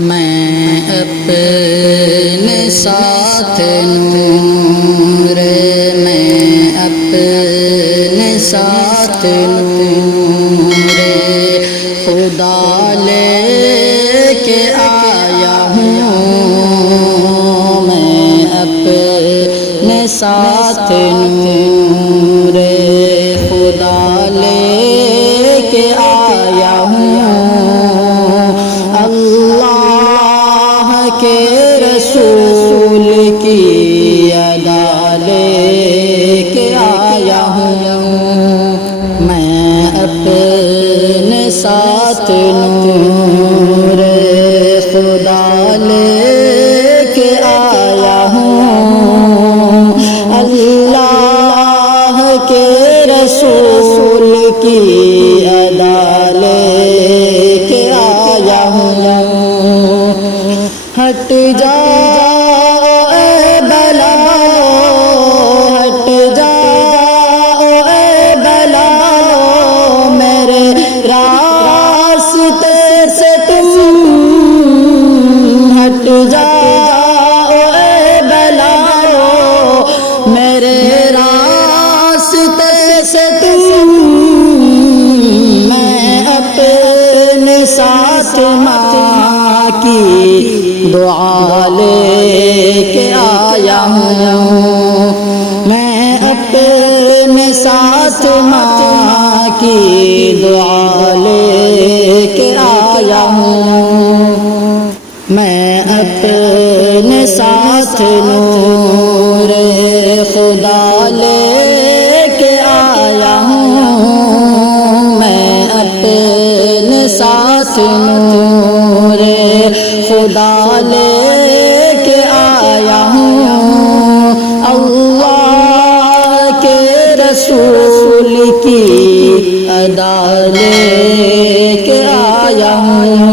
میں اپنے ساتھ نور، میں اپنے ساتھ نور خدا لے کے آیا ہوں، میں اپنے ساتھ نور خدا لے کے آیا ہوں، اللہ کے رسول کی ادا لے کے آیا ہوں، میں اپنے ساتھ نور خدا لے کے آیا ہوں، اللہ کے رسول کی ادا لے کے آیا ہوں، ہٹ جاؤ اے بلا، ہٹ جاؤ اے بلا، میرے راستے سے تم ہٹ جاؤ اے بلا، میرے راستے سے تم، میں اپنے ساتھ ماں کی دعا لے کے آیا ہوں، میں اپنے ساتھ ماں کی دعا لے کے آیا ہوں، میں اپنے ساتھ نور خدا لے کے آیا ہوں، میں اپنے ساتھ نور خدا لے کے آیا ہوں، اللہ کے رسول کی ادا لے کے آیا ہوں،